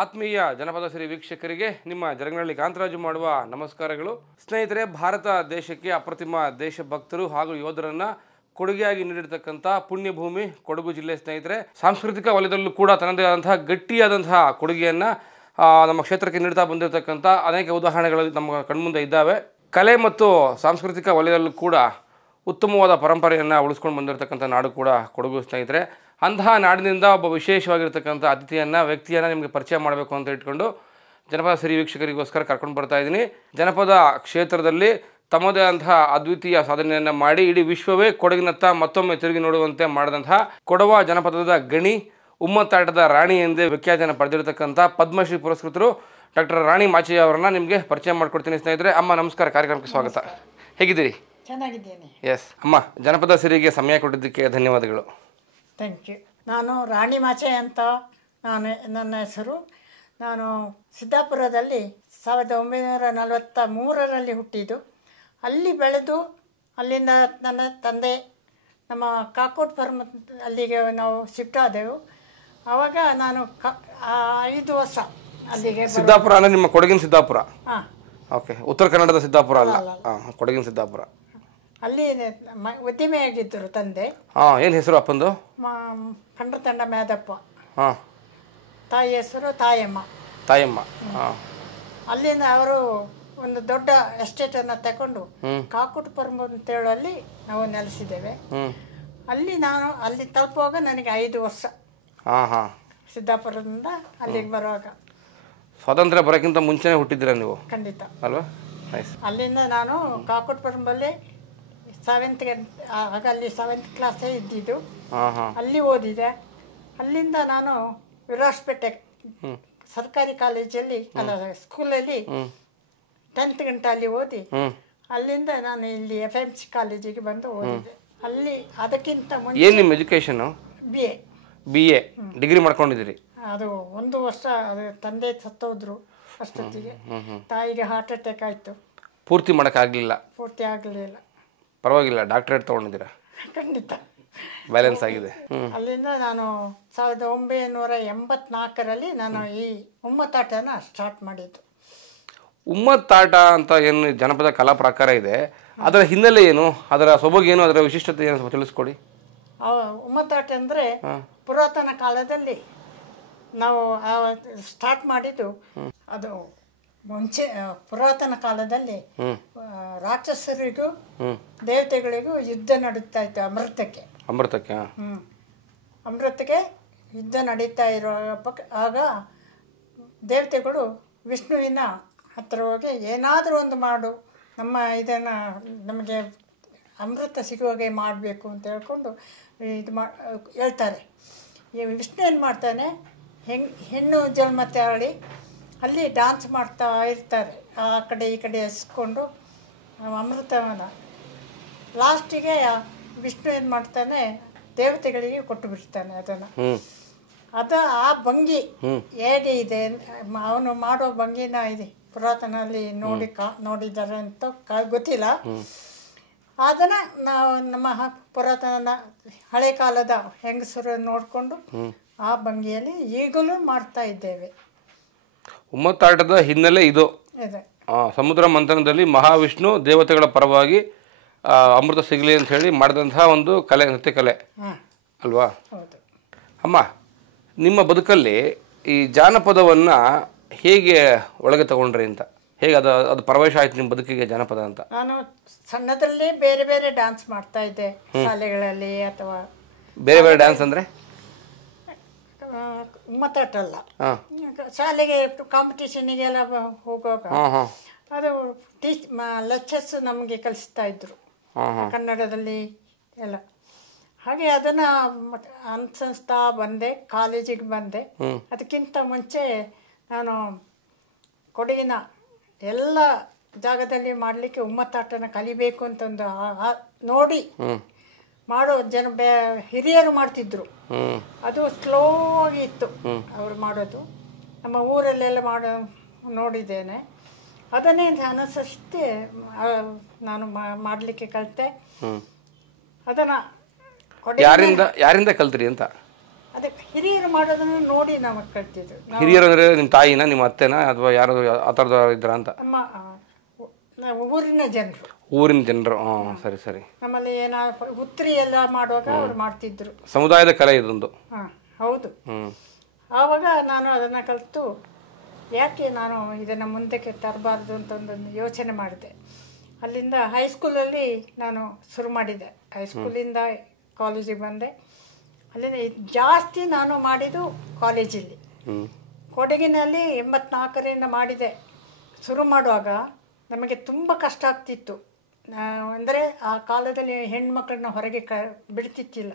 ಆತ್ಮೀಯ ಜನಪದ ಸಿರಿ ವೀಕ್ಷಕರಿಗೆ ನಿಮ್ಮ ಜರಗನಹಳ್ಳಿ ಕಾಂತರಾಜು ಮಾಡುವ ನಮಸ್ಕಾರಗಳು. ಸ್ನೇಹಿತರೆ, ಭಾರತ ದೇಶಕ್ಕೆ ಅಪ್ರತಿಮ ದೇಶಭಕ್ತರು ಹಾಗೂ ಯೋಧರನ್ನ ಕೊಡುಗೆಯಾಗಿ ನೀಡಿರ್ತಕ್ಕಂಥ ಪುಣ್ಯಭೂಮಿ ಕೊಡಗು ಜಿಲ್ಲೆ. ಸ್ನೇಹಿತರೆ, ಸಾಂಸ್ಕೃತಿಕ ವಲಯದಲ್ಲೂ ಕೂಡ ತನ್ನದೇ ಆದಂತಹ ಗಟ್ಟಿಯಾದಂತಹ ಕೊಡುಗೆಯನ್ನು ನಮ್ಮ ಕ್ಷೇತ್ರಕ್ಕೆ ನೀಡ್ತಾ ಬಂದಿರತಕ್ಕಂಥ ಅನೇಕ ಉದಾಹರಣೆಗಳು ನಮ್ಮ ಕಣ್ಮುಂದೆ ಇದ್ದಾವೆ. ಕಲೆ ಮತ್ತು ಸಾಂಸ್ಕೃತಿಕ ವಲಯದಲ್ಲೂ ಕೂಡ ಉತ್ತಮವಾದ ಪರಂಪರೆಯನ್ನು ಉಳಿಸ್ಕೊಂಡು ಬಂದಿರತಕ್ಕಂಥ ನಾಡು ಕೂಡ ಕೊಡಗು. ಸ್ನೇಹಿತರೆ, ಅಂತಹ ನಾಡಿನಿಂದ ಒಬ್ಬ ವಿಶೇಷವಾಗಿರ್ತಕ್ಕಂಥ ವ್ಯಕ್ತಿಯನ್ನು ನಿಮಗೆ ಪರಿಚಯ ಮಾಡಬೇಕು ಅಂತ ಇಟ್ಕೊಂಡು ಜನಪದ ಸಿರಿ ವೀಕ್ಷಕರಿಗೋಸ್ಕರ ಕರ್ಕೊಂಡು ಬರ್ತಾ ಇದ್ದೀನಿ. ಜನಪದ ಕ್ಷೇತ್ರದಲ್ಲಿ ತಮ್ಮದೇ ಅಂತಹ ಅದ್ವಿತೀಯ ಸಾಧನೆಯನ್ನು ಮಾಡಿ ಇಡೀ ವಿಶ್ವವೇ ಕೊಡಗಿನತ್ತ ಮತ್ತೊಮ್ಮೆ ತಿರುಗಿ ನೋಡುವಂತೆ ಮಾಡಿದಂತಹ ಕೊಡವ ಜನಪದದ ಗಣಿ, ಉಮ್ಮತ್ತಾಟದ ರಾಣಿ ಎಂದೇ ವ್ಯಾಖ್ಯಾತಿಯನ್ನು ಪಡೆದಿರತಕ್ಕಂಥ ಪದ್ಮಶ್ರೀ ಪುರಸ್ಕೃತರು ಡಾಕ್ಟರ್ ರಾಣಿ ಮಾಚಯ್ಯ ಅವರನ್ನು ನಿಮಗೆ ಪರಿಚಯ ಮಾಡಿಕೊಡ್ತೀನಿ. ಸ್ನೇಹಿತರೆ, ಅಮ್ಮ ನಮಸ್ಕಾರ, ಕಾರ್ಯಕ್ರಮಕ್ಕೆ ಸ್ವಾಗತ. ಹೇಗಿದ್ದೀರಿ? ಚೆನ್ನಾಗಿದ್ದೇನೆ. ಎಸ್ ಅಮ್ಮ, ಜನಪದ ಸಿರಿಗೆ ಸಮಯ ಕೊಟ್ಟಿದ್ದಕ್ಕೆ ಧನ್ಯವಾದಗಳು. Thank you. ನಾನು ರಾಣಿ ಮಾಚಯ್ಯ ಅಂತ ನನ್ನ ಹೆಸರು. ನಾನು ಸಿದ್ದಾಪುರದಲ್ಲಿ 1943ರಲ್ಲಿ ಹುಟ್ಟಿದ್ದು. ಅಲ್ಲಿ ಬೆಳೆದು ಅಲ್ಲಿಂದ ನನ್ನ ತಂದೆ ನಮ್ಮ ಕಾಕೋಟ್ ಫಾರ್ಮ್ ಅಲ್ಲಿಗೆ ನಾವು ಶಿಫ್ಟ್ ಆದೆವು. ಆವಾಗ ನಾನು 5 ವರ್ಷ ಅಲ್ಲಿಗೆ. ಸಿದ್ದಾಪುರ ಅಂದರೆ ನಿಮ್ಮ ಕೊಡಗಿನ ಸಿದ್ದಾಪುರ? ಹಾಂ, ಓಕೆ. ಉತ್ತರ ಕನ್ನಡದ ಸಿದ್ದಾಪುರ ಅಲ್ಲ, ಕೊಡಗಿನ ಸಿದ್ದಾಪುರ. ಅಲ್ಲಿ ಉದ್ಯಮಿಯಾಗಿದ್ದರು ತಂದೆ. ಏನು ಹೆಸರು ಅಪ್ಪಂದು? ಕಂಡ್ರತಂಡ ಮೇದಪ್ಪ. ತಾಯಿ ಹೆಸರು ತಾಯಮ್ಮ. ಅಲ್ಲಿಂದ ಅವರು ಒಂದು ದೊಡ್ಡ ಎಸ್ಟೇಟನ್ನು ತಗೊಂಡು ಕಾಕುಟ್ಪುರಂ ಅಂತೇಳಿ ನಾವು ನೆಲೆಸಿದ್ದೇವೆ. ಅಲ್ಲಿ ತಲುಪುವಾಗ ನನಗೆ 5 ವರ್ಷ. ಸಿದ್ದಾಪುರದಿಂದ ಅಲ್ಲಿಗೆ ಬರುವಾಗ. ಸ್ವಾತಂತ್ರ್ಯ ಬರೋಕ್ಕಿಂತ ಮುಂಚೆನೇ ಹುಟ್ಟಿದ್ದೀರಾ ನೀವು? ಖಂಡಿತ ಅಲ್ವಾ? ಅಲ್ಲಿಂದ ನಾನು ಕಾಕುಟ್ಪುರದಲ್ಲಿ 7th ಆಗ ಅಲ್ಲಿ 7th ಕ್ಲಾಸೇ ಇದ್ದಿದ್ದು. ಅಲ್ಲಿ ಓದಿದೆ. ಅಲ್ಲಿಂದ ನಾನು ವಿರಾಸ್ಪೇಟೆ ಸರ್ಕಾರಿ ಕಾಲೇಜಲ್ಲಿ ಸ್ಕೂಲಲ್ಲಿ 10th ಗಂಟೆ ಅಲ್ಲಿ ಓದಿ ಅಲ್ಲಿಂದ ನಾನು ಇಲ್ಲಿ FMC ಕಾಲೇಜಿಗೆ ಬಂದು ಓದಿದೆ. ಅಲ್ಲಿ ಅದಕ್ಕಿಂತ ಮುಂಚೆ ಏನು ನಿಮ್ಮ ಎಜುಕೇಷನು? BA ಡಿಗ್ರಿ ಮಾಡ್ಕೊಂಡಿದ್ದೀರಿ? ಅದು 1 ವರ್ಷ. ಅದು ತಂದೆ ಸತ್ತೋದ್ರು ಅಷ್ಟೊತ್ತಿಗೆ. ತಾಯಿಗೆ ಹಾರ್ಟ್ ಅಟ್ಯಾಕ್ ಆಯಿತು. ಪೂರ್ತಿ ಮಾಡೋಕ್ಕಾಗಲಿಲ್ಲ? ಪೂರ್ತಿ ಆಗಲಿಲ್ಲ. ಪರವಾಗಿಲ್ಲ, ಡಾಕ್ಟರೇಟ್ ತೊಗೊಂಡಿದ್ದೀರಾ? ಖಂಡಿತ ಬ್ಯಾಲೆನ್ಸ್ ಆಗಿದೆ. ಅಲ್ಲಿಂದ ನಾನು 1984ರಲ್ಲಿ ನಾನು ಈ ಉಮ್ಮತ್ತಾಟನ ಸ್ಟಾರ್ಟ್ ಮಾಡಿದ್ದು. ಉಮ್ಮತ್ತಾಟ ಅಂತ ಏನು ಜನಪದ ಕಲಾ ಪ್ರಕಾರ ಇದೆ, ಅದರ ಹಿನ್ನೆಲೆ ಏನು, ಅದರ ಸೊಬಗೇನು, ಅದರ ವಿಶಿಷ್ಟತೆ ಏನು ತಿಳಿಸ್ಕೊಡಿ. ಉಮ್ಮತ್ತಾಟ ಅಂದರೆ ಪುರಾತನ ಕಾಲದಲ್ಲಿ ನಾವು ಸ್ಟಾರ್ಟ್ ಮಾಡಿದ್ದು. ಅದು ಮುಂಚೆ ಪುರಾತನ ಕಾಲದಲ್ಲಿ ರಾಕ್ಷಸರಿಗೂ ದೇವತೆಗಳಿಗೂ ಯುದ್ಧ ನಡೀತಾ ಇತ್ತು. ಅಮೃತಕ್ಕೆ ಯುದ್ಧ ನಡೀತಾ ಇರೋ ಆಗ ದೇವತೆಗಳು ವಿಷ್ಣುವಿನ ಹತ್ರ ಹೋಗಿ ಏನಾದರೂ ಒಂದು ಮಾಡು, ಇದನ್ನು ನಮಗೆ ಅಮೃತ ಸಿಗುವಾಗೆ ಮಾಡಬೇಕು ಅಂತ ಹೇಳ್ಕೊಂಡು ಹೇಳ್ತಾರೆ. ಈ ವಿಷ್ಣು ಏನು ಮಾಡ್ತಾನೆ, ಹೆಣ್ಣು ಜನ್ಮ ತಾಳಿ ಅಲ್ಲಿ ಡ್ಯಾನ್ಸ್ ಮಾಡ್ತಾ ಇರ್ತಾರೆ. ಆ ಕಡೆ ಈ ಕಡೆ ಎಸ್ಕೊಂಡು ಅಮೃತವನ್ನ ಲಾಸ್ಟಿಗೆ ವಿಷ್ಣು ಏನು ಮಾಡ್ತಾನೆ, ದೇವತೆಗಳಿಗೆ ಕೊಟ್ಟು ಬಿಡ್ತಾನೆ ಅದನ್ನು. ಆ ಭಂಗಿ ಹೇಗೆ ಇದೆ, ಅವನು ಮಾಡೋ ಭಂಗಿನ ಇದೆ ಪುರಾತನಲ್ಲಿ ನೋಡಿದ್ದಾರೆ ಅಂತ ಗೊತ್ತಿಲ್ಲ. ಅದನ್ನು ನಾವು ನಮ್ಮ ಪುರಾತನ ಹಳೆ ಕಾಲದ ಹೆಂಗಸರು ನೋಡಿಕೊಂಡು ಆ ಭಂಗಿಯಲ್ಲಿ ಈಗಲೂ ಮಾಡ್ತಾ ಇದ್ದೇವೆ. ಉಮ್ಮತ್ತಾಟದ ಹಿನ್ನೆಲೆ ಇದು. ಸಮುದ್ರ ಮಂಥನದಲ್ಲಿ ಮಹಾವಿಷ್ಣು ದೇವತೆಗಳ ಪರವಾಗಿ ಅಮೃತ ಸಿಗಲಿ ಅಂತ ಹೇಳಿ ಮಾಡಿದಂತಹ ಒಂದು ಕಲೆ, ನೃತ್ಯ ಕಲೆ ಅಲ್ವಾ? ಅಮ್ಮ, ನಿಮ್ಮ ಬದುಕಲ್ಲಿ ಈ ಜಾನಪದವನ್ನು ಹೇಗೆ ಒಳಗೆ ತಗೊಂಡ್ರಿ ಅಂತ, ಹೇಗೆ ಅದು ಪ್ರವೇಶ ಆಯ್ತು ನಿಮ್ಮ ಬದುಕಿಗೆ ಜಾನಪದ ಅಂತ? ನಾನು ಸಣ್ಣದಲ್ಲಿ ಬೇರೆ ಬೇರೆ ಡ್ಯಾನ್ಸ್ ಮಾಡ್ತಾ ಇದ್ದೆ, ಶಾಲೆಗಳಲ್ಲಿ ಅಥವಾ ಬೇರೆ ಡ್ಯಾನ್ಸ್ ಅಂದರೆ ಉಮ್ಮತ್ತಾಟಲ್ಲ, ಶಾಲೆಗೆ ಕಾಂಪಿಟೇಷನಿಗೆಲ್ಲ ಹೋಗುವಾಗ ಅದು ಲೆಕ್ಚರ್ಸ್ ನಮಗೆ ಕಲಿಸ್ತಾ ಇದ್ರು ಕನ್ನಡದಲ್ಲಿ ಎಲ್ಲ. ಹಾಗೆ ಅದನ್ನು ಅನುಸರಿಸ್ತಾ ಬಂದೆ, ಕಾಲೇಜಿಗೆ ಬಂದೆ. ಅದಕ್ಕಿಂತ ಮುಂಚೆ ನಾನು ಕೊಡಗಿನ ಎಲ್ಲ ಜಾಗದಲ್ಲಿ ಮಾಡಲಿಕ್ಕೆ ಉಮ್ಮತ್ತಾಟನ ಕಲಿಬೇಕು ಅಂತಂದು ನೋಡಿ ಮಾಡೋ ಹಿರಿಯರು ಮಾಡ್ತಿದ್ರು. ಅದು ಸ್ಲೋ ಆಗಿ ಇತ್ತು ಅವರು ಮಾಡೋದು. ನಮ್ಮ ಊರಲ್ಲೆಲ್ಲ ನೋಡಿದ್ದೇನೆ. ಅದನ್ನೇ ಅನುಸರಿಸಿ ನಾನು ಮಾಡಲಿಕ್ಕೆ ಕಲಿತೆ. ಅದನ್ನು ಯಾರಿಂದ ಕಲ್ತ್ರಿ ಅಂತ? ಅದಕ್ಕೆ ಹಿರಿಯರು ಮಾಡೋದನ್ನು ನೋಡಿ ನಾವು ಕಲ್ತಿದ್ದು. ಹಿರಿಯರು ಅಂದರೆ ನಿಮ್ಮ ತಾಯಿನ, ನಿಮ್ಮ ಅತ್ತೆನ, ಅಥವಾ ಯಾರು ಆ ಥರದ ಇದ್ರ ಅಂತ? ನಮ್ಮ ಊರಿನ ಜನರು. ಊರಿನ ಜನರು. ಸರಿ ಸರಿ. ನಮ್ಮಲ್ಲಿ ಉತ್ತರಿ ಎಲ್ಲ ಮಾಡುವಾಗ ಅವ್ರು ಮಾಡ್ತಿದ್ರು. ಸಮುದಾಯದ ಕಲೆ ಇದೊಂದು. ಹಾಂ ಹೌದು. ಆವಾಗ ನಾನು ಅದನ್ನು ಕಲಿತು ಯಾಕೆ ನಾನು ಇದನ್ನು ಮುಂದಕ್ಕೆ ತರಬಾರ್ದು ಅಂತ ಒಂದು ಯೋಚನೆ ಮಾಡಿದೆ. ಅಲ್ಲಿಂದ ಹೈಸ್ಕೂಲಲ್ಲಿ ನಾನು ಶುರು ಮಾಡಿದೆ. ಹೈಸ್ಕೂಲಿಂದ ಕಾಲೇಜಿಗೆ ಬಂದೆ. ಅಲ್ಲಿಂದ ಜಾಸ್ತಿ ನಾನು ಮಾಡಿದ್ದು ಕಾಲೇಜಲ್ಲಿ. ಕೊಡಗಿನಲ್ಲಿ 84ರಿಂದ ಮಾಡಿದೆ. ಶುರು ಮಾಡುವಾಗ ನಮಗೆ ತುಂಬ ಕಷ್ಟ ಆಗ್ತಿತ್ತು. ಅಂದರೆ ಆ ಕಾಲದಲ್ಲಿ ಹೆಣ್ಮಕ್ಳನ್ನ ಹೊರಗೆ ಬಿಡ್ತಿತ್ತಿಲ್ಲ.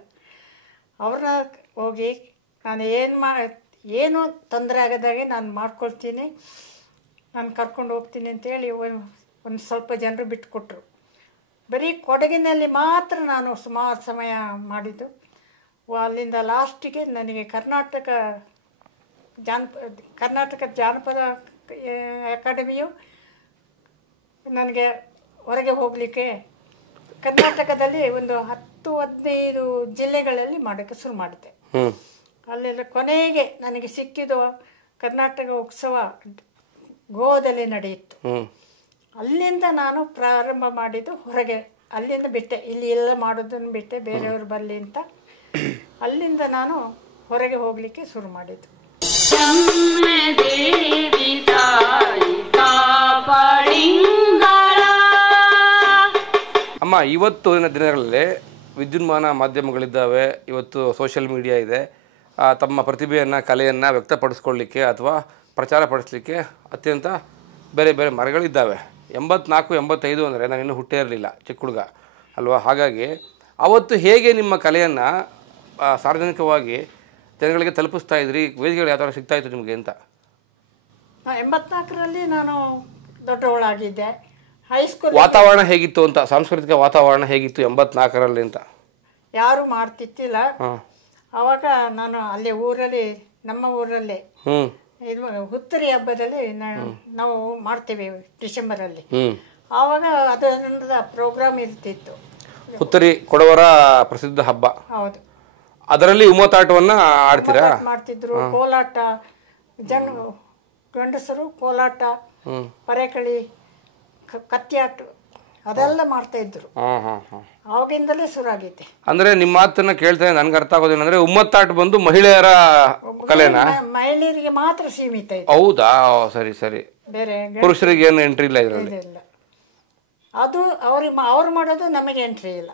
ಅವ್ರನ್ನ ಹೋಗಿ ನಾನು ಏನು ತೊಂದರೆ ಆಗದಾಗೆ ನಾನು ಮಾಡ್ಕೊಳ್ತೀನಿ, ನಾನು ಕರ್ಕೊಂಡು ಹೋಗ್ತೀನಿ ಅಂತೇಳಿ ಒಂದು ಸ್ವಲ್ಪ ಜನರು ಬಿಟ್ಟುಕೊಟ್ರು. ಬರೀ ಕೊಡಗಿನಲ್ಲಿ ಮಾತ್ರ ನಾನು ಸುಮಾರು ಸಮಯ ಮಾಡಿದ್ದು. ಅಲ್ಲಿಂದ ಲಾಸ್ಟಿಗೆ ನನಗೆ ಕರ್ನಾಟಕ ಜಾನಪದ ಅಕಾಡೆಮಿಯು ನನಗೆ ಹೊರಗೆ ಹೋಗಲಿಕ್ಕೆ ಕರ್ನಾಟಕದಲ್ಲಿ ಒಂದು 10-15 ಜಿಲ್ಲೆಗಳಲ್ಲಿ ಮಾಡೋಕ್ಕೆ ಶುರು ಮಾಡಿದೆ. ಅಲ್ಲೆಲ್ಲ ಕೊನೆಗೆ ನನಗೆ ಸಿಕ್ಕಿದ್ದು ಕರ್ನಾಟಕ ಉತ್ಸವ ಗೋವಾದಲ್ಲಿ ನಡೆಯಿತು. ಅಲ್ಲಿಂದ ನಾನು ಪ್ರಾರಂಭ ಮಾಡಿದ್ದು ಹೊರಗೆ. ಅಲ್ಲಿಂದ ಬಿಟ್ಟೆ, ಇಲ್ಲಿ ಎಲ್ಲ ಮಾಡೋದನ್ನು ಬಿಟ್ಟೆ, ಬೇರೆಯವರು ಬರಲಿ ಅಂತ. ಅಲ್ಲಿಂದ ನಾನು ಹೊರಗೆ ಹೋಗಲಿಕ್ಕೆ ಶುರು ಮಾಡಿದ್ದು. ಅಮ್ಮ, ಇವತ್ತಿನ ದಿನಗಳಲ್ಲಿ ವಿದ್ಯುನ್ಮಾನ ಮಾಧ್ಯಮಗಳಿದ್ದಾವೆ. ಇವತ್ತು ಸೋಷಿಯಲ್ ಮೀಡಿಯಾ ಇದೆ. ತಮ್ಮ ಪ್ರತಿಭೆಯನ್ನು, ಕಲೆಯನ್ನು ವ್ಯಕ್ತಪಡಿಸ್ಕೊಳ್ಳಿಕ್ಕೆ ಅಥವಾ ಪ್ರಚಾರ ಪಡಿಸಲಿಕ್ಕೆ ಅತ್ಯಂತ ಬೇರೆ ಬೇರೆ ಮರಗಳಿದ್ದಾವೆ. 84-85 ಅಂದರೆ ನಾನು ಇನ್ನೂ ಹುಟ್ಟೇ ಇರಲಿಲ್ಲ, ಚಿಕ್ಕ ಹುಡುಗ ಅಲ್ವಾ. ಹಾಗಾಗಿ ಅವತ್ತು ಹೇಗೆ ನಿಮ್ಮ ಕಲೆಯನ್ನು ಸಾರ್ವಜನಿಕವಾಗಿ ಜನಗಳಿಗೆ ತಲುಪಿಸ್ತಾ ಇದ್ರಿ? ವೇದಿಕೆಗಳು ಯಾವ ಥರ ಸಿಗ್ತಾ ಇತ್ತು ನಿಮಗೆ ಅಂತ? 84ರಲ್ಲಿ ನಾನು ದೊಡ್ಡವಳಾಗಿದ್ದೆ. ಹೈಸ್ಕೂಲ್ ವಾತಾವರಣ ಹೇಗಿತ್ತು ಅಂತ, ಸಾಂಸ್ಕೃತಿಕ ವಾತಾವರಣ ಹೇಗಿತ್ತು 84ರಲ್ಲಿ ಅಂತ? ಯಾರು ಮಾಡ್ತಿತ್ತಿಲ್ಲ. ಆವಾಗ ನಾನು ಅಲ್ಲಿ ಊರಲ್ಲಿ, ನಮ್ಮ ಊರಲ್ಲೇ ಇದು ಹುತ್ತರಿ ಹಬ್ಬದಲ್ಲಿ ನಾವು ಮಾಡ್ತೇವೆ ಡಿಸೆಂಬರಲ್ಲಿ. ಆವಾಗ ಅದರ ಪ್ರೋಗ್ರಾಮ್ ಇರ್ತಿತ್ತು. ಹುತ್ತರಿ ಕೊಡವರ ಪ್ರಸಿದ್ಧ ಹಬ್ಬ. ಹೌದು. ಅದರಲ್ಲಿ ಉಮ್ಮತ್ತಾಟವನ್ನು ಆಡ್ತೀರಾ? ಮಾಡ್ತಿದ್ರು. ಕೋಲಾಟ, ಗಂಡಸರು ಕೋಲಾಟ, ಪರೆಕಳಿ, ಕತ್ತಿಯಾಟ ಅದೆಲ್ಲ ಮಾಡ್ತಾ ಇದ್ರು. ಆವಾಗಿಂದಲೇ ಶುರು ಆಗೈತೆ. ಅಂದ್ರೆ ನಿಮ್ಮ ಮಾತನ್ನ ಕೇಳ್ತೇನೆ, ನನ್ಗೆ ಅರ್ಥ ಆಗೋದೇನಂದ್ರೆ ಉಮ್ಮತ್ತಾಟ ಬಂದು ಮಹಿಳೆಯರ ಕಲೆನಾ? ಮಹಿಳೆಯರಿಗೆ ಮಾತ್ರ ಸೀಮಿತ ಇದೆ. ಹೌದಾ? ಸರಿ ಸರಿ. ಬೇರೆ ಪುರುಷರಿಗೆ ಏನು ಎಂಟ್ರಿ ಇಲ್ಲ ಇದರಲ್ಲಿ? ಅದು ಅವ್ರು ಮಾಡೋದು ನಮಗೆ ಎಂಟ್ರಿ ಇಲ್ಲ.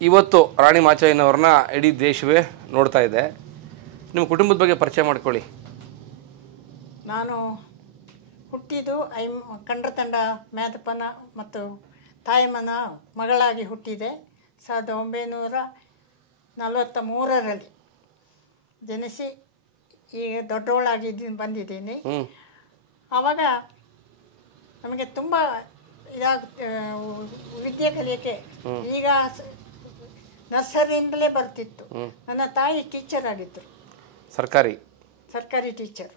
ಇವತ್ತು ರಾಣಿ ಮಾಚಯ್ಯನವ್ರನ್ನ ಇಡೀ ದೇಶವೇ ನೋಡ್ತಾ ಇದೆ. ನಿಮ್ಮ ಕುಟುಂಬದ ಬಗ್ಗೆ ಪರಿಚಯ ಮಾಡ್ಕೊಳ್ಳಿ. ನಾನು ಹುಟ್ಟಿದ್ದು ಕಂಡ್ರತಂಡ ಮ್ಯಾದಪ್ಪನ ಮತ್ತು ತಾಯಮ್ಮನ ಮಗಳಾಗಿ ಹುಟ್ಟಿದೆ. 1943ರಲ್ಲಿ ಜನಿಸಿ ಈಗ ದೊಡ್ಡವಳಾಗಿ ಬಂದಿದ್ದೀನಿ. ಆವಾಗ ನಮಗೆ ತುಂಬ ವಿದ್ಯೆ ಕಲಿಯೋಕ್ಕೆ ಈಗ ನರ್ಸರಿಯಿಂದಲೇ ಬರ್ತಿತ್ತು. ನನ್ನ ತಾಯಿ ಟೀಚರ್ ಆಗಿದ್ದರು, ಸರ್ಕಾರಿ ಟೀಚರ್.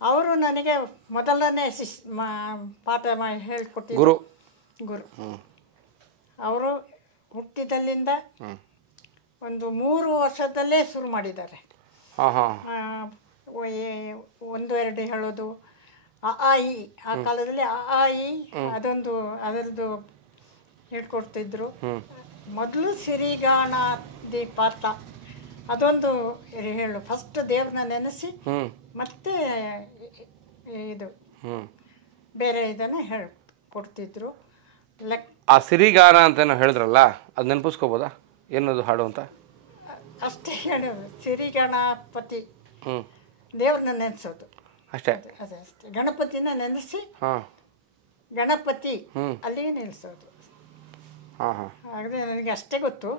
ಅವರು ನನಗೆ ಮೊದಲನೇ ಪಾಠ ಹೇಳಿಕೊಟ್ಟಿದ್ರು ಗುರು. ಅವರು ಹುಟ್ಟಿದಲ್ಲಿಂದ ಒಂದು 3 ವರ್ಷದಲ್ಲೇ ಶುರು ಮಾಡಿದ್ದಾರೆ. 1-2 ಹೇಳೋದು, ಆ ಇ, ಆ ಕಾಲದಲ್ಲಿ ಆ ಇ ಅದರದ್ದು ಹೇಳ್ಕೊಡ್ತಿದ್ರು. ಮೊದಲು ಸಿರಿಗಾಣದಿ ಪಾತ್ರ ಅದೊಂದು ಹೇಳು. ಫಸ್ಟ್ ದೇವ್ರನ್ನ ನೆನೆಸಿ ಮತ್ತೆ ಇದು ಬೇರೆ ಇದನ್ನು ಹೇಳ್ಕೊಡ್ತಿದ್ರು. ಆ ಸಿರಿಗಾನ ಅಂತ ಹೇಳಿದ್ರಲ್ಲ, ಅದು ನೆನಪಿಸ್ಕೋಬೋದಾ? ಏನದು ಹಾಡು ಅಂತ? ಅಷ್ಟೇ ಹೇಳೋದು. ಸಿರಿಗಣಪತಿ ದೇವ್ರನ್ನ ನೆನೆಸೋದು ಅಷ್ಟೇ. ಅದೇ ಅಷ್ಟೇ. ಗಣಪತಿನ ನೆನೆಸಿ ಗಣಪತಿ ಅಲ್ಲಿಗೆ ನಿಲ್ಲಿಸೋದು. ಹಾಗಾದರೆ ನನಗೆ ಅಷ್ಟೇ ಗೊತ್ತು.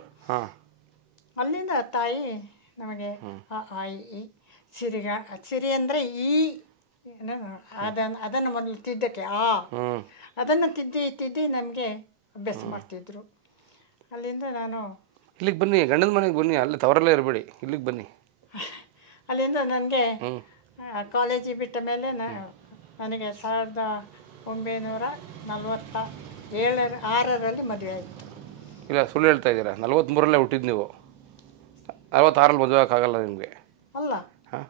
ಅಲ್ಲಿಂದ ತಾಯಿ ನಮಗೆ ಸಿರಿ ಅಂದರೆ ಈ ಅದನ್ನು ಮೊದಲು ತಿದ್ದಕ್ಕೆ ಅದನ್ನು ತಿದ್ದಿ ನಮಗೆ ಅಭ್ಯಾಸ ಮಾಡ್ತಿದ್ರು. ಅಲ್ಲಿಂದ ನಾನು ಇಲ್ಲಿಗೆ ಬನ್ನಿ, ಗಂಡನ ಮನೆಗೆ ಬನ್ನಿ, ಅಲ್ಲಿ ತವರಲ್ಲೇ ಇರಬೇಡಿ, ಇಲ್ಲಿಗೆ ಬನ್ನಿ. ಅಲ್ಲಿಂದ ನನಗೆ ಕಾಲೇಜಿಗೆ ಬಿಟ್ಟ ಮೇಲೆ ನನಗೆ 1946ರಲ್ಲಿ ಮದುವೆ ಆಯಿತು. ಇಲ್ಲ, ಸುಳ್ಳು ಹೇಳ್ತಾ ಇದ್ದೀರಾ. 43ರಲ್ಲೇ ಹುಟ್ಟಿದ್ದು ನೀವು. 66ರಲ್ಲಿ ಮದುವೆ ಆಗೋಕ್ಕಾಗಲ್ಲ ನಿಮಗೆ? ಅಲ್ಲ, ಹಾಂ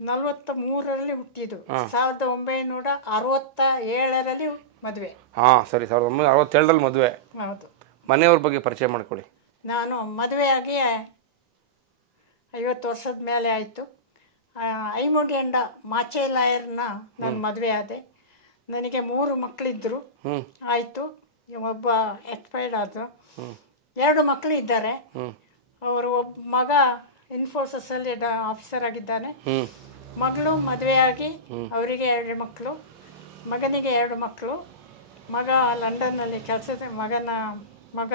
1943ರಲ್ಲಿ ಹುಟ್ಟಿದ್ದು, 1967ರಲ್ಲಿ ಮದುವೆ. ಹಾಂ ಸರಿ, 1967ರಲ್ಲಿ ಮದುವೆ. ಹೌದು. ಮನೆಯವ್ರ ಬಗ್ಗೆ ಪರಿಚಯ ಮಾಡ್ಕೊಳ್ಳಿ. ನಾನು ಮದುವೆಯಾಗಿ 50 ವರ್ಷದ ಮೇಲೆ ಆಯಿತು. ಐಮುಡಿಯಂಡ ಮಾಚೆ ಲಾಯರ್ನ ನಾನು ಮದುವೆ ಆದೆ. ನನಗೆ 3 ಮಕ್ಕಳಿದ್ದರು. ಆಯಿತು. ಒಬ್ಬ ಎಕ್ಸ್ಪೈರ್ಡ್ ಆದರು. 2 ಮಕ್ಕಳು ಇದ್ದಾರೆ. ಅವರು ಒಬ್ಬ ಮಗ ಇನ್ಫೋಸಿಸಲ್ಲಿ ಆಫೀಸರ್ ಆಗಿದ್ದಾನೆ. ಮಗಳು ಮದುವೆಯಾಗಿ ಅವರಿಗೆ 2 ಮಕ್ಕಳು, ಮಗನಿಗೆ 2 ಮಕ್ಕಳು. ಮಗ ಲಂಡನ್ನಲ್ಲಿ ಮಗ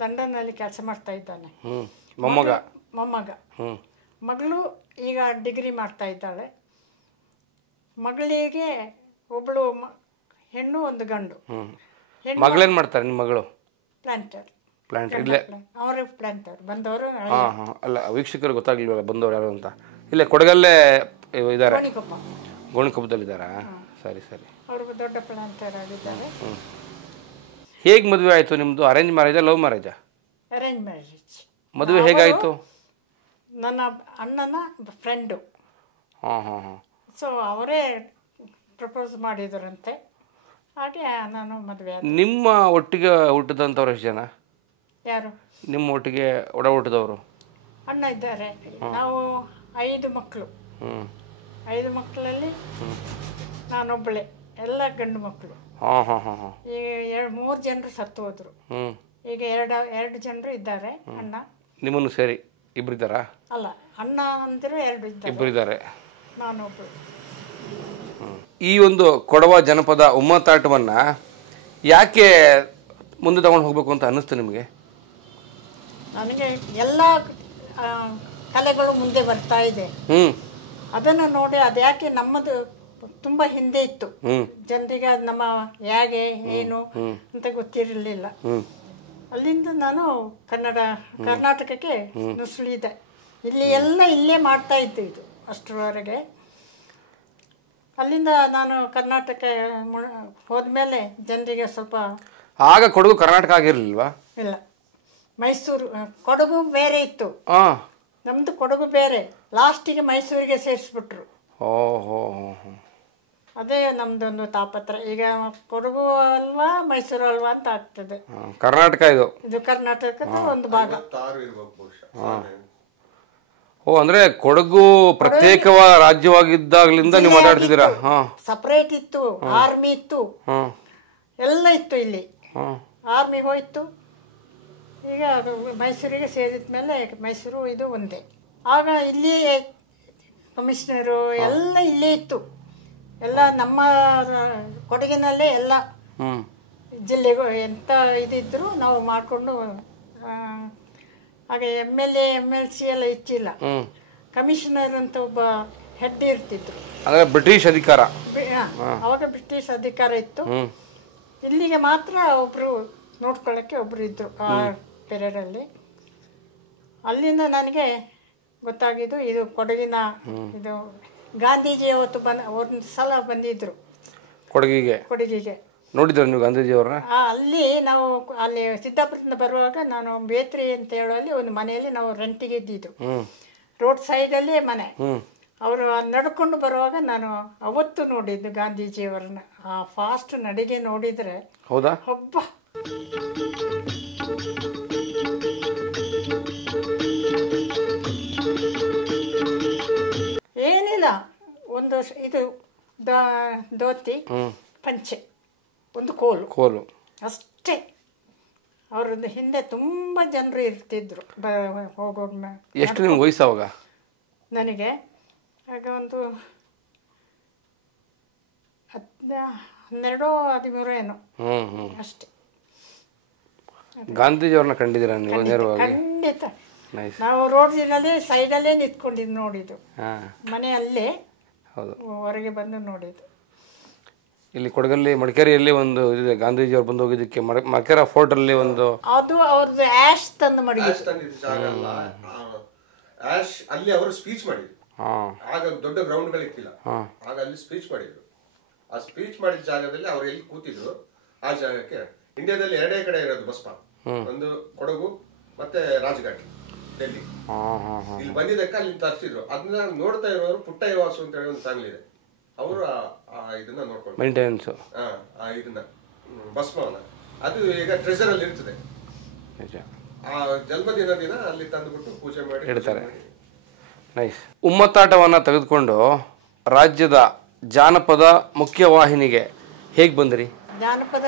ಲಂಡನ್ನಲ್ಲಿ ಕೆಲಸ ಮಾಡ್ತಾ ಇದ್ದಾನೆ. ಮೊಮ್ಮಗ. ಮಗಳು ಈಗ ಡಿಗ್ರಿ ಮಾಡ್ತಾ ಇದ್ದಾಳೆ. ಮಗಳಿಗೆ ಒಬ್ಬಳು ಹೆಣ್ಣು, ಒಂದು ಗಂಡು. ಮಗಳೇನು ಮಾಡ್ತಾರೆ ನಿಮ್ಮ ಮಗಳು? ಪ್ಲಾಂಟರ್. ಅವರು ಪ್ಲಾಂಟರ್ ಬಂದವರು. ಅಲ್ಲ, ವೀಕ್ಷಕರು ಗೊತ್ತಾಗ್ಲಿಲ್ಲ ಬಂದವರು ಯಾರು ಅಂತ. ಇಲ್ಲೇ ಕೊಡಗಲ್ಲೇ ಇದ್ದಾರೆ, ಗೋಣಿಕೊಪ್ಪದಲ್ಲಿದ್ದಾರಾ? ಸರಿ ಸರಿ. ಅವರು ದೊಡ್ಡ ಪ್ಲಾಂಟರ್ ಆಗಿದ್ದಾರೆ. ಹೇಗೆ ಮದುವೆ ಆಯಿತು ನಿಮ್ಮದು? ಅರೇಂಜ್ ಮ್ಯಾರೇಜಾ, ಲವ್ ಮ್ಯಾರೇಜಾ? Arrange marriage. ಮದುವೆ ಹೇಗಾಯಿತು? ನನ್ನ ಅಣ್ಣನ ಫ್ರೆಂಡು. ಹಾಂ. ಸೊ ಅವರೇ ಪ್ರಪೋಸ್ ಮಾಡಿದರಂತೆ. ಹಾಗೆ ನಾನು ಮದುವೆ. ನಿಮ್ಮ ಒಟ್ಟಿಗೆ ಹುಟ್ಟಿದಂಥವ್ರು ಎಷ್ಟು ಜನ? ಯಾರು? ನಿಮ್ಮ ಒಟ್ಟಿಗೆ ಒಡ ಹುಟ್ಟಿದವರು? ಅಣ್ಣ ಇದ್ದಾರೆ. ನಾವು 5 ಮಕ್ಕಳು. 5 ಮಕ್ಕಳಲ್ಲಿ ನಾನೊಬ್ಬಳೆ, ಎಲ್ಲ ಗಂಡು ಮಕ್ಕಳು. ಈಗ 3 ಜನರು ಸತ್ತು ಹೋದ್ರು. ಈಗ 2 ಜನರು ಇದ್ದಾರೆ. ಅಣ್ಣ ನಿಮ್ಮನ್ನು ಸೇರಿ ಇಬ್ಬರಿದ್ದಾರಾ? ಅಲ್ಲ, ಅಣ್ಣ ಅಂದಿರು 2 ಇದ್ದಾರೆ. ಇಬ್ಬರಿದ್ದಾರೆ. ನಾನೊಬ್ಬಳು. ಈ ಒಂದು ಕೊಡವ ಜನಪದ ಉಮ್ಮತ್ತಾಟವನ್ನು ಯಾಕೆ ಮುಂದೆ ತಗೊಂಡು ಹೋಗ್ಬೇಕು ಅಂತ ಅನ್ನಿಸ್ತು ನಿಮಗೆ? ನನಗೆ ಎಲ್ಲ ಕಲೆಗಳು ಮುಂದೆ ಬರ್ತಾ ಇದೆ. ಅದನ್ನು ನೋಡಿ ಅದ್ಯಾಕೆ ನಮ್ಮದು ತುಂಬ ಹಿಂದೆ ಇತ್ತು. ಜನರಿಗೆ ಅದು ನಮ್ಮ ಹೇಗೆ ಏನು ಅಂತ ಗೊತ್ತಿರಲಿಲ್ಲ. ಅಲ್ಲಿಂದ ನಾನು ಕರ್ನಾಟಕಕ್ಕೆ ನುಸುಳಿದೆ. ಇಲ್ಲೇ ಮಾಡ್ತಾ ಇತ್ತು ಇದು ಅಷ್ಟರವರೆಗೆ. ಅಲ್ಲಿಂದ ನಾನು ಕರ್ನಾಟಕ ಹೋದ್ಮೇಲೆ ಜನರಿಗೆ ಸ್ವಲ್ಪ. ಆಗ ಕೊಡಗು ಕರ್ನಾಟಕ ಆಗಿರಲಿಲ್ವಾ? ಇಲ್ಲ, ಮೈಸೂರು. ಕೊಡಗು ಬೇರೆ ಇತ್ತು, ನಮ್ದು ಕೊಡಗು ಬೇರೆ. ಲಾಸ್ಟಿಗೆ ಮೈಸೂರಿಗೆ ಸೇರಿಸ್ಬಿಟ್ರು. ಅದೇ ನಮ್ದೊಂದು ತಾಪತ್ರ. ಈಗ ಕೊಡಗು ಅಲ್ವಾ ಮೈಸೂರು ಅಲ್ವಾ ಅಂತ ಆಗ್ತದೆ. ಕರ್ನಾಟಕ ಇದು ಕರ್ನಾಟಕದ ಒಂದು ಭಾಗ. ಅಂದ್ರೆ ಕೊಡಗು ಪ್ರತ್ಯೇಕ ರಾಜ್ಯವಾಗಿದ್ದಾಗಲಿಂದ ನೀವು ಮಾತಾಡ್ತಿದ್ದೀರಾ? ಸಪರೇಟ್ ಇತ್ತು, ಆರ್ಮಿ ಇತ್ತು, ಎಲ್ಲ ಇತ್ತು. ಇಲ್ಲಿ ಆರ್ಮಿ ಹೋಯ್ತು. ಈಗ ಅದು ಮೈಸೂರಿಗೆ ಸೇರಿದ ಮೇಲೆ ಮೈಸೂರು ಇದು ಒಂದೇ. ಆಗ ಇಲ್ಲಿ ಕಮಿಷನರು ಎಲ್ಲ ಇಲ್ಲೇ ಇತ್ತು. ಎಲ್ಲ ನಮ್ಮ ಕೊಡಗಿನಲ್ಲೇ ಎಲ್ಲ ಜಿಲ್ಲೆಗೂ ಎಂಥ ಇದಿದ್ರು ನಾವು ಮಾಡಿಕೊಂಡು. ಹಾಗೆ MLA MLC ಎಲ್ಲ ಇಚ್ಚಿಲ್ಲ. ಕಮಿಷನರ್ ಅಂತ ಒಬ್ಬ ಹೆಡ್ ಇರ್ತಿದ್ರು. ಬ್ರಿಟಿಷ್ ಅಧಿಕಾರ. ಅವಾಗ ಬ್ರಿಟಿಷ್ ಅಧಿಕಾರ ಇತ್ತು. ಇಲ್ಲಿಗೆ ಮಾತ್ರ ಒಬ್ರು ನೋಡ್ಕೊಳ್ಳೋಕ್ಕೆ ಒಬ್ರು ಇದ್ರು ಆ ಪೀರಿಯಡಲ್ಲಿ. ಅಲ್ಲಿಂದ ನನಗೆ ಗೊತ್ತಾಗಿದ್ದು ಇದು ಕೊಡಗಿನ ಇದು. ಗಾಂಧೀಜಿ ಅವತ್ತು ಒಂದು ಸಲ ಬಂದಿದ್ರು ಕೊಡಗಿಗೆ. ನೋಡಿದ್ರು ನೀವು ಗಾಂಧೀಜಿ ಅವ್ರನ್ನ? ಅಲ್ಲಿ ನಾವು ಅಲ್ಲಿ ಸಿದ್ದಾಪುರದಿಂದ ಬರುವಾಗ ನಾನು ಬೇತ್ರಿ ಅಂತ ಹೇಳುವಲ್ಲಿ ಒಂದು ಮನೆಯಲ್ಲಿ ನಾವು ರೆಂಟಿಗೆ ಇದ್ದಿದ್ದು. ರೋಡ್ ಸೈಡಲ್ಲಿ ಮನೆ. ಅವರು ನಡ್ಕೊಂಡು ಬರುವಾಗ ನಾನು ಅವತ್ತು ನೋಡಿದ್ದು ಗಾಂಧೀಜಿಯವರನ್ನ. ಆ ಫಾಸ್ಟ್ ನಡಿಗೆ ನೋಡಿದರೆ ಹೌದಾ ಹಬ್ಬ. ಏನಿಲ್ಲ, ಒಂದು ಇದು ಧೋತಿ, ಪಂಚೆ, ಒಂದು ಕೋಲು ಅಷ್ಟೇ. ಅವರದ್ದು ಹಿಂದೆ ತುಂಬ ಜನರು ಇರ್ತಿದ್ರು ಹೋಗೋದ್. ಎಷ್ಟು ನಿಮ್ಗೆ ವಯಸ್ಸು ಅವಾಗ? ನನಗೆ ಆಗ ಒಂದು 12-13 ಏನೋ ಅಷ್ಟೇ. ಗಾಂಧೀಜಿ ಅವ್ರನ್ನ ಕಂಡಿದ್ದೀರಾ ನೀವು ನೇರವಾಗಿ? ಖಂಡಿತ. ನಾವು ರೋಡಿನಲ್ಲಿ ಸೈಡಲ್ಲೇ ನಿಂತ್ಕೊಂಡಿದ್ದು ನೋಡಿದ್ದು. ಮನೆಯಲ್ಲೇ ಹೊರಗೆ ಬಂದು ನೋಡಿದ್ದು. ಇಲ್ಲಿ ಕೊಡಗಲ್ಲಿ ಮಡಿಕೇರಿಯಲ್ಲಿ ಒಂದು ಇದೆ, ಗಾಂಧೀಜಿ ಅವ್ರು ಬಂದು ಹೋಗಿದ್ದಕ್ಕೆ ಮಡಿಕೇರಿ ಫೋರ್ಟ್ ಅಲ್ಲಿ ಒಂದು. ಅದು ಅವ್ರದ್ದು ಆಶ್ ತಂದು ಮಾಡಿ ಅಲ್ಲಿ ಅವರು ಸ್ಪೀಚ್ ಮಾಡಿದ್ರು. ಆಗ ದೊಡ್ಡ ಗ್ರೌಂಡ್ಗಳಿತ್ತಿಲ್ಲ. ಆಗ ಅಲ್ಲಿ ಸ್ಪೀಚ್ ಮಾಡಿದ್ರು. ಆ ಸ್ಪೀಚ್ ಮಾಡಿದ ಜಾಗದಲ್ಲಿ ಅವ್ರು ಎಲ್ಲಿ ಕೂತಿದ್ರು ಆ ಜಾಗಕ್ಕೆ ಇಂಡಿಯಾದಲ್ಲಿ 2 ಕಡೆ ಇರೋದು ಬಸ್ ಸ್ಟಾಪ್. ಒಂದು ಕೊಡಗು, ಮತ್ತೆ ರಾಜಘಾಟ್ ಡೆಲ್ಲಿ. ಇಲ್ಲಿ ಬಂದಿದ್ದಕ್ಕೆ ಅಲ್ಲಿ ತರಿಸಿದ್ರು. ಅದನ್ನ ನೋಡ್ತಾ ಇರೋರು ಪುಟ್ಟಯ್ಯ ವಾಸು ಅಂತ ಹೇಳಿ ಒಂದು ಫ್ಯಾಮಿಲಿ ಇದೆ. ಅವರು ಇದನ್ನ ನೋಡ್ಕೊಂಡು ಮೇಂಟೆನೆನ್ಸ್ ಇದನ್ನ ಭಸ್ಮವನ್ನ ಅದು ಈಗ ಟ್ರೆಜರ್ ಅಲ್ಲಿ ಇರ್ತದೆ. ಆ ಜನ್ಮದಿನ ದಿನ ಅಲ್ಲಿ ತಂದುಬಿಟ್ಟು ಪೂಜೆ ಮಾಡಿ ಇಡ್ತಾರೆ. ನೈಸ್. ಉಮ್ಮತ್ತಾಟವನ್ನು ತೆಗೆದುಕೊಂಡು ರಾಜ್ಯದ ಜಾನಪದ ಮುಖ್ಯವಾಹಿನಿಗೆ ಹೇಗೆ ಬಂದ್ರಿ? ಜಾನಪದ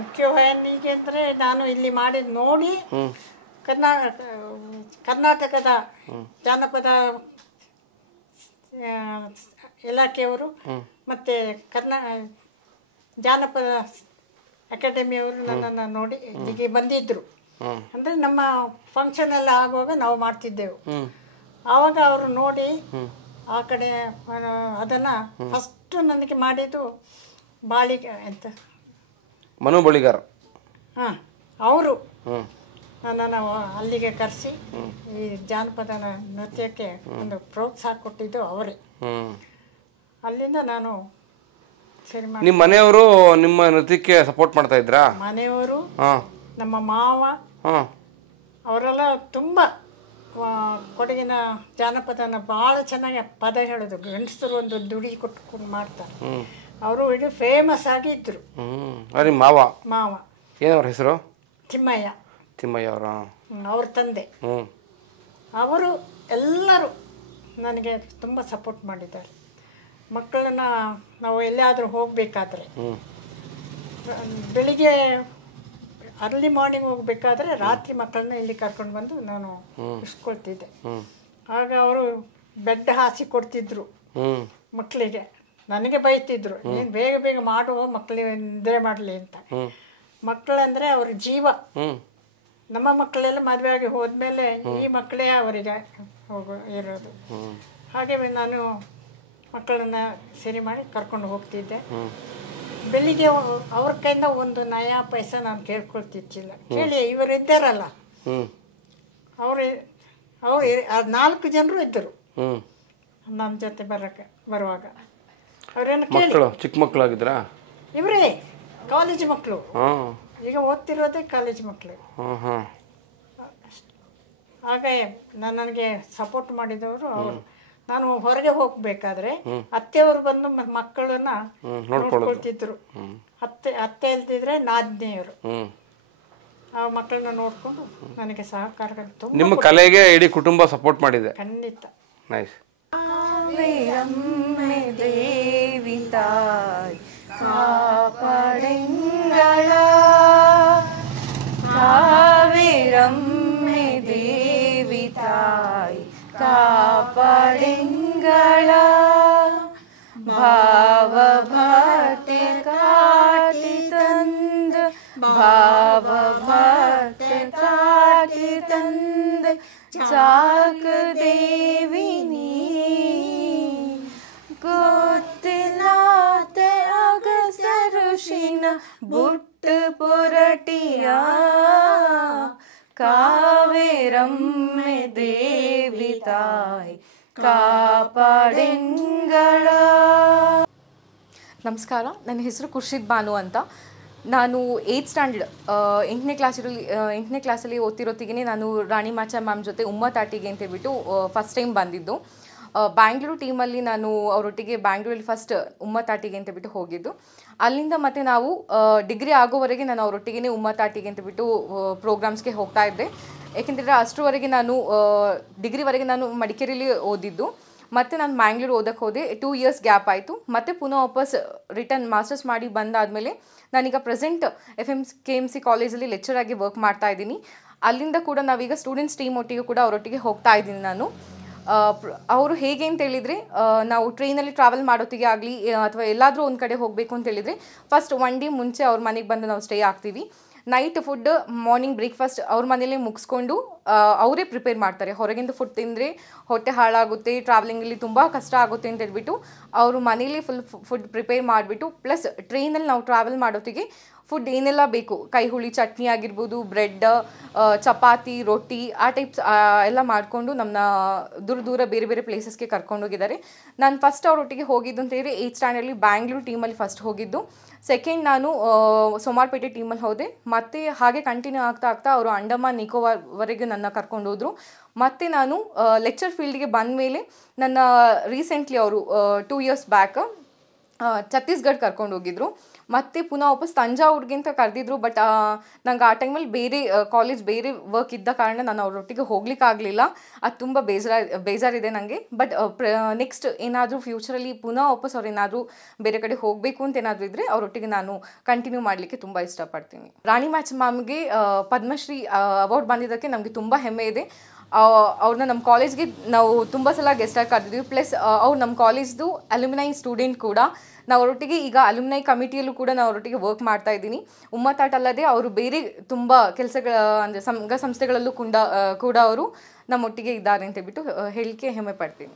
ಮುಖ್ಯವಾಹಿನಿಗೆ ಅಂದರೆ ನಾನು ಇಲ್ಲಿ ಮಾಡಿ ನೋಡಿ ಕರ್ನಾಟಕದ ಜಾನಪದ ಇಲಾಖೆಯವರು ಮತ್ತು ಜಾನಪದ ಅಕಾಡೆಮಿಯವರು ನನ್ನನ್ನು ನೋಡಿ ಇಲ್ಲಿಗೆ ಬಂದಿದ್ದರು. ಅಂದರೆ ನಮ್ಮ ಫಂಕ್ಷನ್ ಎಲ್ಲ ಆಗುವಾಗ ನಾವು ಮಾಡ್ತಿದ್ದೆವು. ಆವಾಗ ಅವರು ನೋಡಿ ಆ ಕಡೆ ಅದನ್ನು ಫಸ್ಟು ನನಗೆ ಮಾಡಿದ್ದು ಎಂತ ಮನು ಬಳಿಗಾರ್. ಹಾಂ, ಅವರು ನನ್ನನ್ನು ಅಲ್ಲಿಗೆ ಕರೆಸಿ ಈ ಜಾನಪದ ನೃತ್ಯಕ್ಕೆ ಒಂದು ಪ್ರೋತ್ಸಾಹ ಕೊಟ್ಟಿದ್ದು ಅವರೇ. ಅಲ್ಲಿಂದ ನಾನು ಸರಿ ಮಾಡಿ. ನಿಮ್ಮ ಮನೆಯವರು ನಿಮ್ಮ ನೃತ್ಯಕ್ಕೆ ಸಪೋರ್ಟ್ ಮಾಡ್ತಾ ಇದ್ರಾ? ಮನೆಯವರು, ನಮ್ಮ ಮಾವ ಅವರೆಲ್ಲ ತುಂಬ ಕೊಡಗಿನ ಜಾನಪದನ ಭಾಳ ಚೆನ್ನಾಗಿ ಪದ ಹೇಳೋದು. ಗಂಡಸರು ಒಂದು ದುಡಿ ಕೊಟ್ಕೊಂಡು ಮಾಡ್ತಾರೆ. ಅವರು ಇಡೀ ಫೇಮಸ್ ಆಗಿದ್ರು. ಮಾವ ಏನವ್ರ ಹೆಸರು? ತಿಮ್ಮಯ್ಯ. ಅವರ ಅವ್ರ ತಂದೆ. ಅವರು ಎಲ್ಲರೂ ನನಗೆ ತುಂಬ ಸಪೋರ್ಟ್ ಮಾಡಿದ್ದಾರೆ. ಮಕ್ಕಳನ್ನ ನಾವು ಎಲ್ಲಾದರೂ ಹೋಗಬೇಕಾದ್ರೆ ಬೆಳಿಗ್ಗೆ ಅರ್ಲಿ ಮಾರ್ನಿಂಗ್ ಹೋಗ್ಬೇಕಾದ್ರೆ ರಾತ್ರಿ ಮಕ್ಕಳನ್ನ ಇಲ್ಲಿ ಕರ್ಕೊಂಡು ಬಂದು ನಾನು ಇಸ್ಕೊಳ್ತಿದ್ದೆ. ಆಗ ಅವರು ಬೆಡ್ ಹಾಸಿ ಕೊಡ್ತಿದ್ರು ಮಕ್ಕಳಿಗೆ. ನನಗೆ ಬೈತಿದ್ರು, ಏನು ಬೇಗ ಬೇಗ ಮಾಡುವ ಮಕ್ಕಳಿಗೆ ನಿದ್ರೆ ಮಾಡಲಿ ಅಂತ. ಮಕ್ಕಳಂದರೆ ಅವ್ರ ಜೀವ. ನಮ್ಮ ಮಕ್ಕಳೆಲ್ಲ ಮದುವೆ ಆಗಿ ಹೋದ್ಮೇಲೆ ಈ ಮಕ್ಕಳೇ ಅವರಿಗೆ ಇರೋದು. ಹಾಗೆ ನಾನು ಮಕ್ಕಳನ್ನ ಸರಿ ಮಾಡಿ ಕರ್ಕೊಂಡು ಹೋಗ್ತಿದ್ದೆ. ಬೆಳಿಗ್ಗೆ ಅವ್ರ ಕೈಯಿಂದ ಒಂದು ನಯಾ ಪೈಸಾ ನಾನು ಕೇಳ್ಕೊಳ್ತಿದ್ದಿಲ್ಲ. ಕೇಳಿ ಇವರು ಇದ್ದಾರಲ್ಲ, ಅವರು 4 ಜನರು ಇದ್ದರು ನನ್ನ ಜೊತೆ ಬರುವಾಗ. ಅವರೇನು ಕೇಳಿ ಚಿಕ್ಕ ಮಕ್ಕಳಾಗಿದ್ರಾ? ಇವರೇ ಕಾಲೇಜ್ ಮಕ್ಕಳು, ಈಗ ಓದ್ತಿರೋದೇ ಕಾಲೇಜ್ ಮಕ್ಕಳು. ಹಾಗೆ ನನಗೆ ಸಪೋರ್ಟ್ ಮಾಡಿದವರು ಅವರು. ನಾನು ಹೊರಗೆ ಹೋಗ್ಬೇಕಾದ್ರೆ ಅತ್ತೆಯವರು ಬಂದು ಮಕ್ಕಳನ್ನ ನೋಡ್ಕೊಳ್ತಿದ್ರು. ಅತ್ತೆ ಇಲ್ದಿದ್ರೆ ನಾದ್ನೆಯವರು ಆ ಮಕ್ಕಳನ್ನ ನೋಡ್ಕೊಂಡು ನನಗೆ ಸಹಕಾರ. ನಿಮ್ಮ ಕಲೆಗೆ ಇಡೀ ಕುಟುಂಬ ಸಪೋರ್ಟ್ ಮಾಡಿದೆ. ಖಂಡಿತ. ನೈಸ್. ಕಾಪಾಡೆಂಗಳ ಭಾವ ಭಕ್ತಿ ಕಾಟಿ ತಂದು ಭಾವ ಭಕ್ತಿ ಕಾಟಿ ತಂದು ಚಾಕ ದೇವಿ ನೀ ಗೊತ್ತಿಲ್ಲಾತ ಅಗಸರುಷಿನ ಬುಟ್ಟು ಪುರಟಿಯ ಕಾವೇರಮ್ಮೆ ದೇವಿ ತಾಯಿ ಕಾಪಾಡೆಂಗಳ. ನಮಸ್ಕಾರ, ನನ್ನ ಹೆಸರು ಖುರ್ಷಿದ್ ಬಾನು ಅಂತ. ನಾನು 8th ಸ್ಟ್ಯಾಂಡರ್ಡ್ 8ನೇ ಕ್ಲಾಸಲ್ಲಿ ಓದ್ತಿರೋತ್ತಿಗೆ ನಾನು ರಾಣಿ ಮಾಚಾ ಮ್ಯಾಮ್ ಜೊತೆ ಉಮ್ಮತ್ತಾಟಿಗೆ ಅಂತ ಹೇಳ್ಬಿಟ್ಟು ಫಸ್ಟ್ ಟೈಮ್ ಬಂದಿದ್ದು. ಬ್ಯಾಂಗ್ಳೂರು ಟೀಮಲ್ಲಿ ನಾನು ಅವರೊಟ್ಟಿಗೆ ಬ್ಯಾಂಗ್ಳೂರಲ್ಲಿ ಫಸ್ಟ್ ಉಮ್ಮತ್ತಾಟಿಗೆ ಅಂತ ಬಿಟ್ಟು ಹೋಗಿದ್ದು. ಅಲ್ಲಿಂದ ಮತ್ತು ನಾವು ಡಿಗ್ರಿ ಆಗೋವರೆಗೆ ನಾನು ಅವರೊಟ್ಟಿಗೆ ಉಮ್ಮತ್ತಾಟಿಗೆ ಅಂತ ಬಿಟ್ಟು ಪ್ರೋಗ್ರಾಮ್ಸ್ಗೆ ಹೋಗ್ತಾ ಇದ್ದೆ. ಏಕೆಂದರೆ ಅಷ್ಟರವರೆಗೆ ನಾನು ಡಿಗ್ರಿವರೆಗೆ ನಾನು ಮಡಿಕೇರಿಯಲ್ಲಿ ಓದಿದ್ದು. ಮತ್ತು ನಾನು ಮ್ಯಾಂಗ್ಳೂರು ಓದಕ್ಕೆ ಹೋದೆ. 2 ಇಯರ್ಸ್ ಗ್ಯಾಪ್ ಆಯಿತು. ಮತ್ತು ಪುನಃ ವಾಪಸ್ ರಿಟರ್ನ್ ಮಾಸ್ಟರ್ಸ್ ಮಾಡಿ ಬಂದಾದಮೇಲೆ ನಾನೀಗ ಪ್ರೆಸೆಂಟ್ KMC ಕಾಲೇಜಲ್ಲಿ ಲೆಕ್ಚರ್ ಆಗಿ ವರ್ಕ್ ಮಾಡ್ತಾ ಇದ್ದೀನಿ. ಅಲ್ಲಿಂದ ಕೂಡ ನಾವೀಗ ಸ್ಟೂಡೆಂಟ್ಸ್ ಟೀಮ್ ಒಟ್ಟಿಗೆ ಕೂಡ ಅವರೊಟ್ಟಿಗೆ ಹೋಗ್ತಾ ಇದ್ದೀನಿ ನಾನು. ಅವರು ಹೇಗೆ ಅಂತ ಹೇಳಿದರೆ, ನಾವು ಟ್ರೈನಲ್ಲಿ ಟ್ರಾವೆಲ್ ಮಾಡೋತ್ತಿಗೆ ಆಗಲಿ ಅಥವಾ ಎಲ್ಲಾದರೂ ಒಂದು ಕಡೆ ಹೋಗಬೇಕು ಅಂತ ಹೇಳಿದರೆ ಫಸ್ಟ್ 1 ಡೇ ಮುಂಚೆ ಅವ್ರ ಮನೆಗೆ ಬಂದು ನಾವು ಸ್ಟೇ ಆಗ್ತೀವಿ. ನೈಟ್ ಫುಡ್, ಮಾರ್ನಿಂಗ್ ಬ್ರೇಕ್ಫಾಸ್ಟ್ ಅವ್ರ ಮನೇಲೇ ಮುಗಿಸ್ಕೊಂಡು ಅವರೇ ಪ್ರಿಪೇರ್ ಮಾಡ್ತಾರೆ. ಹೊರಗಿಂದ ಫುಡ್ ತಿಂದರೆ ಹೊಟ್ಟೆ ಹಾಳಾಗುತ್ತೆ, ಟ್ರಾವೆಲಿಂಗಲ್ಲಿ ತುಂಬ ಕಷ್ಟ ಆಗುತ್ತೆ ಅಂತ ಹೇಳ್ಬಿಟ್ಟು ಅವರು ಮನೇಲಿ ಫುಡ್ ಪ್ರಿಪೇರ್ ಮಾಡಿಬಿಟ್ಟು, ಪ್ಲಸ್ ಟ್ರೈನಲ್ಲಿ ನಾವು ಟ್ರಾವೆಲ್ ಮಾಡೋತ್ತಿಗೆ ಫುಡ್ ಏನೆಲ್ಲ ಬೇಕು, ಕೈ ಹುಳಿ ಚಟ್ನಿ ಆಗಿರ್ಬೋದು, ಬ್ರೆಡ್, ಚಪಾತಿ, ರೊಟ್ಟಿ ಆ ಟೈಪ್ಸ್ ಎಲ್ಲ ಮಾಡಿಕೊಂಡು ನಮ್ಮನ್ನ ದೂರ ಬೇರೆ ಬೇರೆ ಪ್ಲೇಸಸ್ಗೆ ಕರ್ಕೊಂಡೋಗಿದ್ದಾರೆ. ನಾನು ಫಸ್ಟ್ ಅವರೊಟ್ಟಿಗೆ ಹೋಗಿದ್ದು ಅಂತ ಹೇಳಿದ್ರೆ 8th ಸ್ಟ್ಯಾಂಡರ್ಡಲ್ಲಿ ಬ್ಯಾಂಗ್ಳೂರು ಟೀಮಲ್ಲಿ ಫಸ್ಟ್ ಹೋಗಿದ್ದು. ಸೆಕೆಂಡ್ ನಾನು ಸೋಮಾರ್ಪೇಟೆ ಟೀಮಲ್ಲಿ ಹೋದೆ. ಮತ್ತು ಹಾಗೆ ಕಂಟಿನ್ಯೂ ಆಗ್ತಾ ಅವರು ಅಂಡಮಾನ್ ನಿಕೋಬಾರ್ವರೆಗೆ ನನ್ನ ಕರ್ಕೊಂಡೋದ್ರು. ಮತ್ತು ನಾನು ಲೆಕ್ಚರ್ ಫೀಲ್ಡ್ಗೆ ಬಂದ ಮೇಲೆ ನನ್ನ ರೀಸೆಂಟ್ಲಿ ಅವರು 2 years ಬ್ಯಾಕ್ ಛತ್ತೀಸ್ಗಢ ಕರ್ಕೊಂಡು ಹೋಗಿದ್ರು. ಮತ್ತು ಪುನಃ ವಾಪಸ್ ತಂಜಾವೂರಿಗೆ ಅಂತ ಕರೆದಿದ್ರು. ಬಟ್ ನಂಗೆ ಆ ಟೈಮಲ್ಲಿ ಬೇರೆ ಕಾಲೇಜ್ ಬೇರೆ ವರ್ಕ್ ಇದ್ದ ಕಾರಣ ನಾನು ಅವರೊಟ್ಟಿಗೆ ಹೋಗ್ಲಿಕ್ಕಾಗಲಿಲ್ಲ. ಅದು ತುಂಬ ಬೇಜಾರಿದೆ ನನಗೆ. ಬಟ್ ನೆಕ್ಸ್ಟ್ ಏನಾದರೂ ಫ್ಯೂಚರಲ್ಲಿ ಪುನಃ ವಾಪಸ್ ಅವ್ರು ಏನಾದರೂ ಬೇರೆ ಕಡೆ ಹೋಗಬೇಕು ಅಂತ ಏನಾದರೂ ಇದ್ದರೆ ಅವರೊಟ್ಟಿಗೆ ನಾನು ಕಂಟಿನ್ಯೂ ಮಾಡಲಿಕ್ಕೆ ತುಂಬ ಇಷ್ಟಪಡ್ತೀನಿ. ರಾಣಿ ಮ್ಯಾಚ್ ಮ್ಯಾಮ್ಗೆ ಪದ್ಮಶ್ರೀ ಅವಾರ್ಡ್ ಬಂದಿದ್ದಕ್ಕೆ ನಮಗೆ ತುಂಬ ಹೆಮ್ಮೆ ಇದೆ. ಅವ್ರನ್ನ ನಮ್ಮ ಕಾಲೇಜ್ಗೆ ನಾವು ತುಂಬ ಸಲ ಗೆಸ್ಟಾಗಿ ಕರೆದಿದ್ವಿ. ಪ್ಲಸ್ ಅವ್ರು ನಮ್ಮ ಕಾಲೇಜ್ದು ಅಲ್ಯುಮಿನೈ ಸ್ಟೂಡೆಂಟ್ ಕೂಡ. ನಾವು ಅವರೊಟ್ಟಿಗೆ ಈಗ ಅಲ್ಯುಮಿನೈ ಕಮಿಟಿಯಲ್ಲೂ ಕೂಡ ನಾವು ಅವರೊಟ್ಟಿಗೆ ವರ್ಕ್ ಮಾಡ್ತಾ ಇದ್ದೀನಿ. ಉಮ್ಮತ್ತಾಟ ಅಲ್ಲದೆ ಅವರು ಬೇರೆ ತುಂಬ ಕೆಲಸಗಳ ಅಂದರೆ ಸಂಘ ಸಂಸ್ಥೆಗಳಲ್ಲೂ ಕೂಡ ಅವರು ನಮ್ಮೊಟ್ಟಿಗೆ ಇದ್ದಾರೆ ಅಂತ ಹೇಳ್ಬಿಟ್ಟು ಹೇಳಲಿಕ್ಕೆ ಹೆಮ್ಮೆ ಪಡ್ತೀನಿ.